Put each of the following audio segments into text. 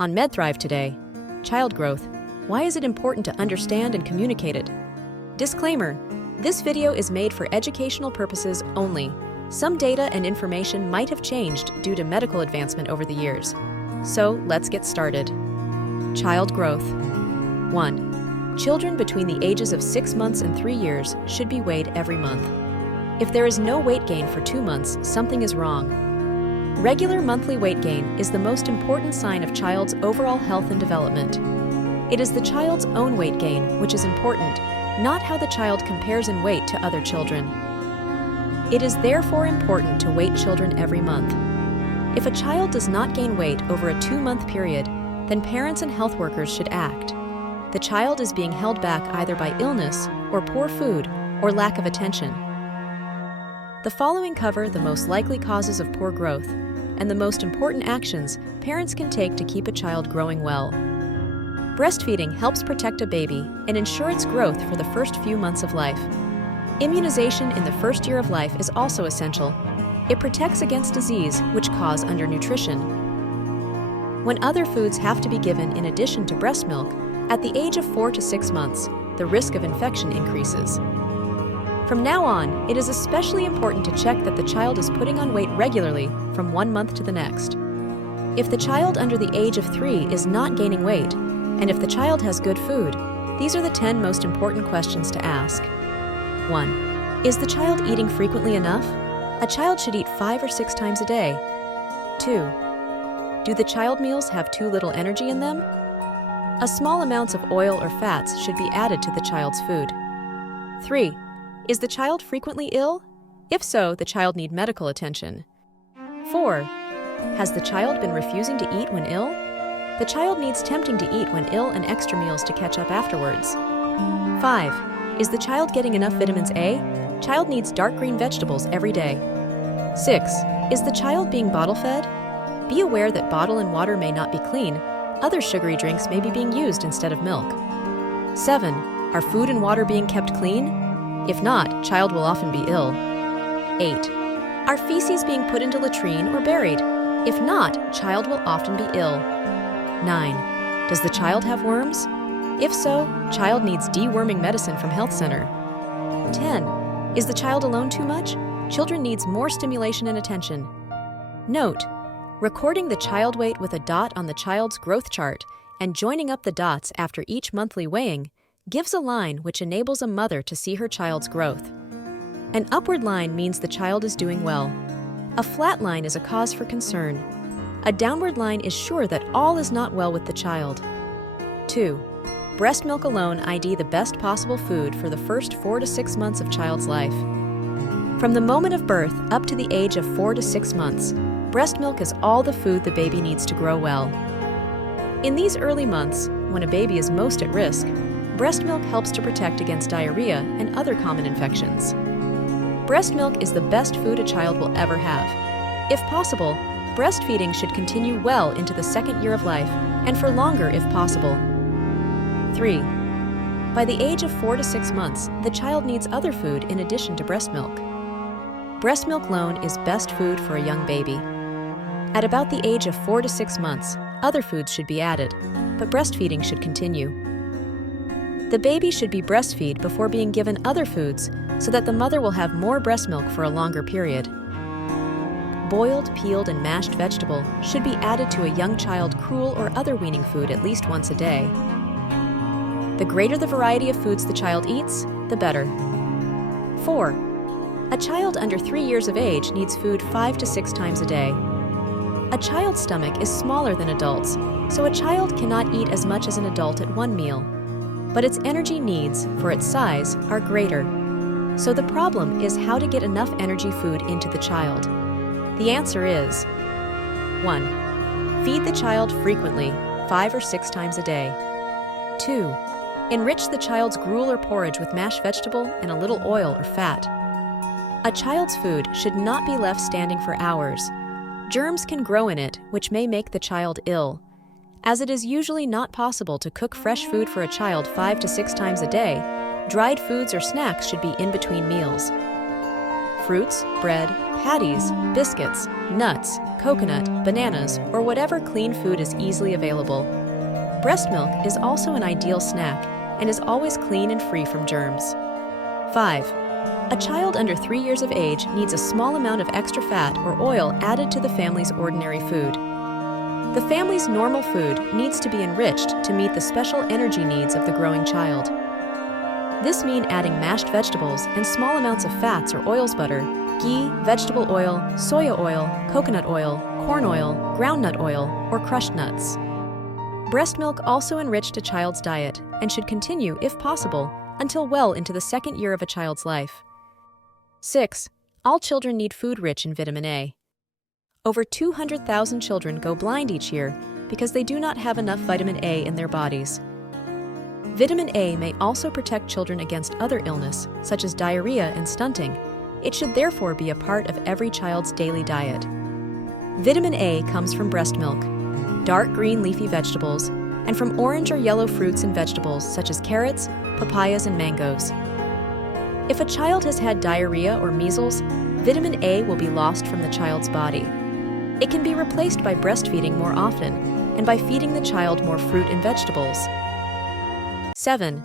On MedThrive today, child growth. Why is it important to understand and communicate it? Disclaimer: this video is made for educational purposes only. Some data and information might have changed due to medical advancement over the years. So let's get started. Child growth. 1. Children between the ages of 6 months and 3 years should be weighed every month. If there is no weight gain for 2 months, something is wrong. Regular monthly weight gain is the most important sign of child's overall health and development. It is the child's own weight gain which is important, not how the child compares in weight to other children. It is therefore important to weight children every month. If a child does not gain weight over a 2-month period, then parents and health workers should act. The child is being held back either by illness or poor food or lack of attention. The following cover the most likely causes of poor growth and the most important actions parents can take to keep a child growing well. Breastfeeding helps protect a baby and ensure its growth for the first few months of life. Immunization in the first year of life is also essential. It protects against disease which cause undernutrition. When other foods have to be given in addition to breast milk, at the age of 4 to 6 months, the risk of infection increases. From now on, it is especially important to check that the child is putting on weight regularly from 1 month to the next. If the child under the age of 3 is not gaining weight, and if the child has good food, these are the 10 most important questions to ask. 1. Is the child eating frequently enough? A child should eat 5 or 6 times a day. 2. Do the child meals have too little energy in them? A small amounts of oil or fats should be added to the child's food. 3. Is the child frequently ill? If so, the child needs medical attention. 4. Has the child been refusing to eat when ill? The child needs tempting to eat when ill and extra meals to catch up afterwards. 5. Is the child getting enough vitamins A? Child needs dark green vegetables every day. 6. Is the child being bottle fed? Be aware that bottle and water may not be clean. Other sugary drinks may be being used instead of milk. 7. Are food and water being kept clean? If not, child will often be ill. 8. Are feces being put into latrine or buried? If not, child will often be ill. 9. Does the child have worms? If so, child needs deworming medicine from health center. 10. Is the child alone too much? Children needs more stimulation and attention. Note: recording the child weight with a dot on the child's growth chart and joining up the dots after each monthly weighing gives a line which enables a mother to see her child's growth. An upward line means the child is doing well. A flat line is a cause for concern. A downward line is sure that all is not well with the child. 2. Breast milk alone ID the best possible food for the first 4 to 6 months of child's life. From the moment of birth up to the age of 4 to 6 months, breast milk is all the food the baby needs to grow well. In these early months, when a baby is most at risk, breast milk helps to protect against diarrhea and other common infections. Breast milk is the best food a child will ever have. If possible, breastfeeding should continue well into the 2nd year of life and for longer if possible. 3. By the age of 4 to 6 months, the child needs other food in addition to breast milk. Breast milk alone is best food for a young baby. At about the age of 4 to 6 months, other foods should be added, but breastfeeding should continue. The baby should be breastfed before being given other foods so that the mother will have more breast milk for a longer period. Boiled, peeled, and mashed vegetable should be added to a young child gruel or other weaning food at least once a day. The greater the variety of foods the child eats, the better. 4. A child under 3 years of age needs food 5 to 6 times a day. A child's stomach is smaller than adults, so a child cannot eat as much as an adult at one meal. But its energy needs, for its size, are greater. So the problem is how to get enough energy food into the child. The answer is: 1. Feed the child frequently, 5 or 6 times a day. 2. Enrich the child's gruel or porridge with mashed vegetable and a little oil or fat. A child's food should not be left standing for hours. Germs can grow in it, which may make the child ill. As it is usually not possible to cook fresh food for a child 5 to 6 times a day, dried foods or snacks should be in between meals. Fruits, bread, patties, biscuits, nuts, coconut, bananas, or whatever clean food is easily available. Breast milk is also an ideal snack and is always clean and free from germs. 5. A child under 3 years of age needs a small amount of extra fat or oil added to the family's ordinary food. The family's normal food needs to be enriched to meet the special energy needs of the growing child. This means adding mashed vegetables and small amounts of fats or oils, butter, ghee, vegetable oil, soya oil, coconut oil, corn oil, groundnut oil, or crushed nuts. Breast milk also enriched a child's diet and should continue, if possible, until well into the 2nd year of a child's life. 6. All children need food rich in vitamin A. Over 200,000 children go blind each year because they do not have enough vitamin A in their bodies. Vitamin A may also protect children against other illness, such as diarrhea and stunting. It should therefore be a part of every child's daily diet. Vitamin A comes from breast milk, dark green leafy vegetables, and from orange or yellow fruits and vegetables such as carrots, papayas, and mangoes. If a child has had diarrhea or measles, vitamin A will be lost from the child's body. It can be replaced by breastfeeding more often and by feeding the child more fruit and vegetables. 7.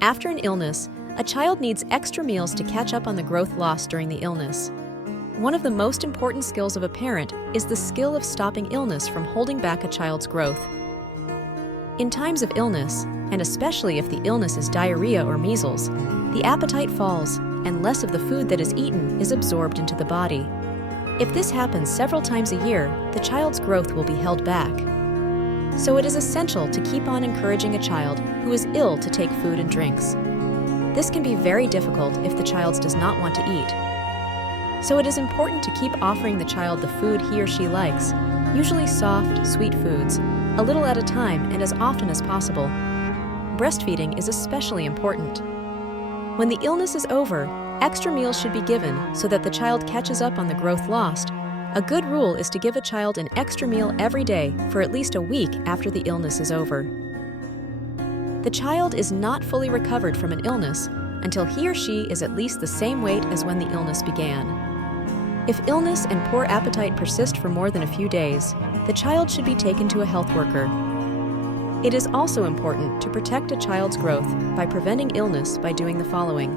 After an illness, a child needs extra meals to catch up on the growth lost during the illness. One of the most important skills of a parent is the skill of stopping illness from holding back a child's growth. In times of illness, and especially if the illness is diarrhea or measles, the appetite falls and less of the food that is eaten is absorbed into the body. If this happens several times a year, the child's growth will be held back. So it is essential to keep on encouraging a child who is ill to take food and drinks. This can be very difficult if the child does not want to eat. So it is important to keep offering the child the food he or she likes, usually soft, sweet foods, a little at a time and as often as possible. Breastfeeding is especially important. When the illness is over, extra meals should be given so that the child catches up on the growth lost. A good rule is to give a child an extra meal every day for at least a week after the illness is over. The child is not fully recovered from an illness until he or she is at least the same weight as when the illness began. If illness and poor appetite persist for more than a few days, the child should be taken to a health worker. It is also important to protect a child's growth by preventing illness by doing the following.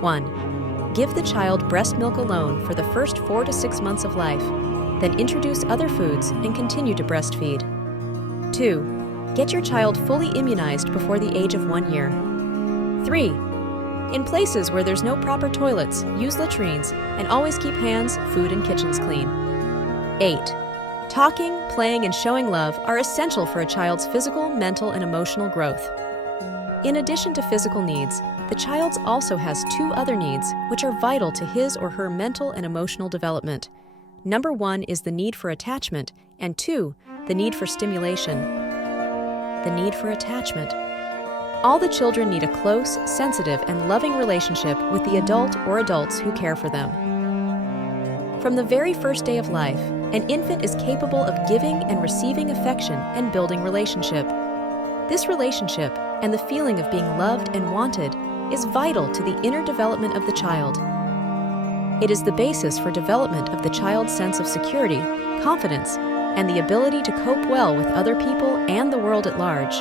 1. Give the child breast milk alone for the first 4 to 6 months of life, then introduce other foods and continue to breastfeed. 2. Get your child fully immunized before the age of 1 year. 3. In places where there's no proper toilets, use latrines and always keep hands, food, and kitchens clean. 8. Talking, playing, and showing love are essential for a child's physical, mental, and emotional growth. In addition to physical needs, the child also has 2 other needs which are vital to his or her mental and emotional development. Number 1 is the need for attachment, and 2, the need for stimulation. The need for attachment. All the children need a close, sensitive, and loving relationship with the adult or adults who care for them. From the very first day of life, an infant is capable of giving and receiving affection and building relationship. This relationship and the feeling of being loved and wanted is vital to the inner development of the child. It is the basis for development of the child's sense of security, confidence, and the ability to cope well with other people and the world at large.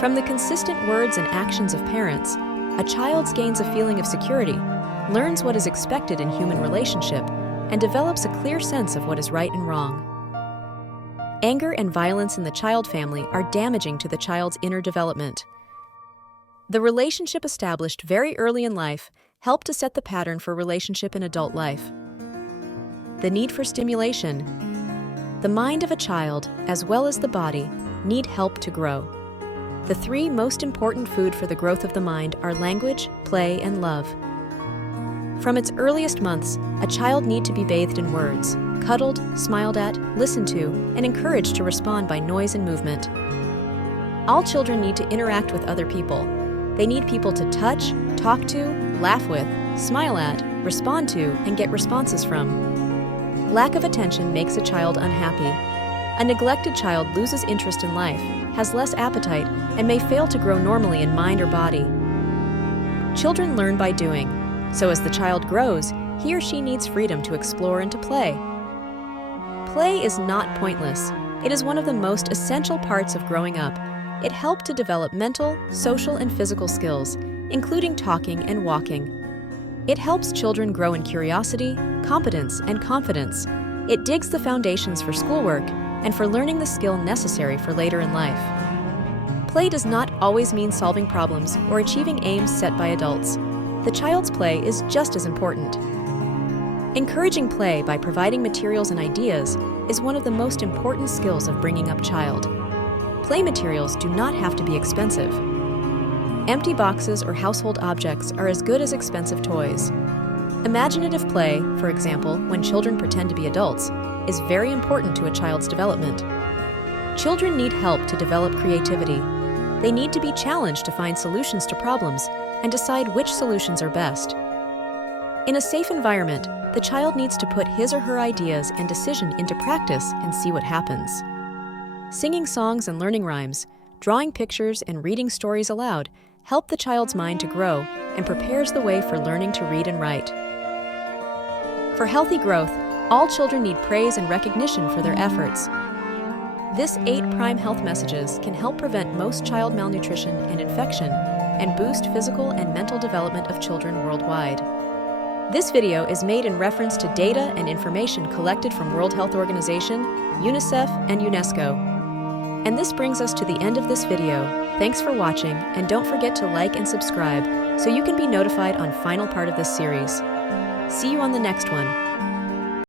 From the consistent words and actions of parents, a child gains a feeling of security, learns what is expected in human relationship, and develops a clear sense of what is right and wrong. Anger and violence in the child family are damaging to the child's inner development. The relationship established very early in life help to set the pattern for relationship in adult life. The need for stimulation. The mind of a child, as well as the body, need help to grow. The 3 most important food for the growth of the mind are language, play, and love. From its earliest months, a child need to be bathed in words, cuddled, smiled at, listened to, and encouraged to respond by noise and movement. All children need to interact with other people. They need people to touch, talk to, laugh with, smile at, respond to, and get responses from. Lack of attention makes a child unhappy. A neglected child loses interest in life, has less appetite, and may fail to grow normally in mind or body. Children learn by doing, so as the child grows, He or she needs freedom to explore and to play. Play is not pointless. It is one of the most essential parts of growing up. It helps to develop mental, social, and physical skills, including talking and walking. It helps children grow in curiosity, competence, and confidence. It digs the foundations for schoolwork and for learning the skill necessary for later in life. Play does not always mean solving problems or achieving aims set by adults. The child's play is just as important. Encouraging play by providing materials and ideas is one of the most important skills of bringing up a child. Play materials do not have to be expensive. Empty boxes or household objects are as good as expensive toys. Imaginative play, for example, when children pretend to be adults, is very important to a child's development. Children need help to develop creativity. They need to be challenged to find solutions to problems and decide which solutions are best. In a safe environment, the child needs to put his or her ideas and decision into practice and see what happens. Singing songs and learning rhymes, drawing pictures and reading stories aloud help the child's mind to grow and prepares the way for learning to read and write. For healthy growth, all children need praise and recognition for their efforts. This 8 prime health messages can help prevent most child malnutrition and infection and boost physical and mental development of children worldwide. This video is made in reference to data and information collected from World Health Organization, UNICEF, and UNESCO. And this brings us to the end of this video. Thanks for watching, and don't forget to like and subscribe so you can be notified on final part of this series. See you on the next one.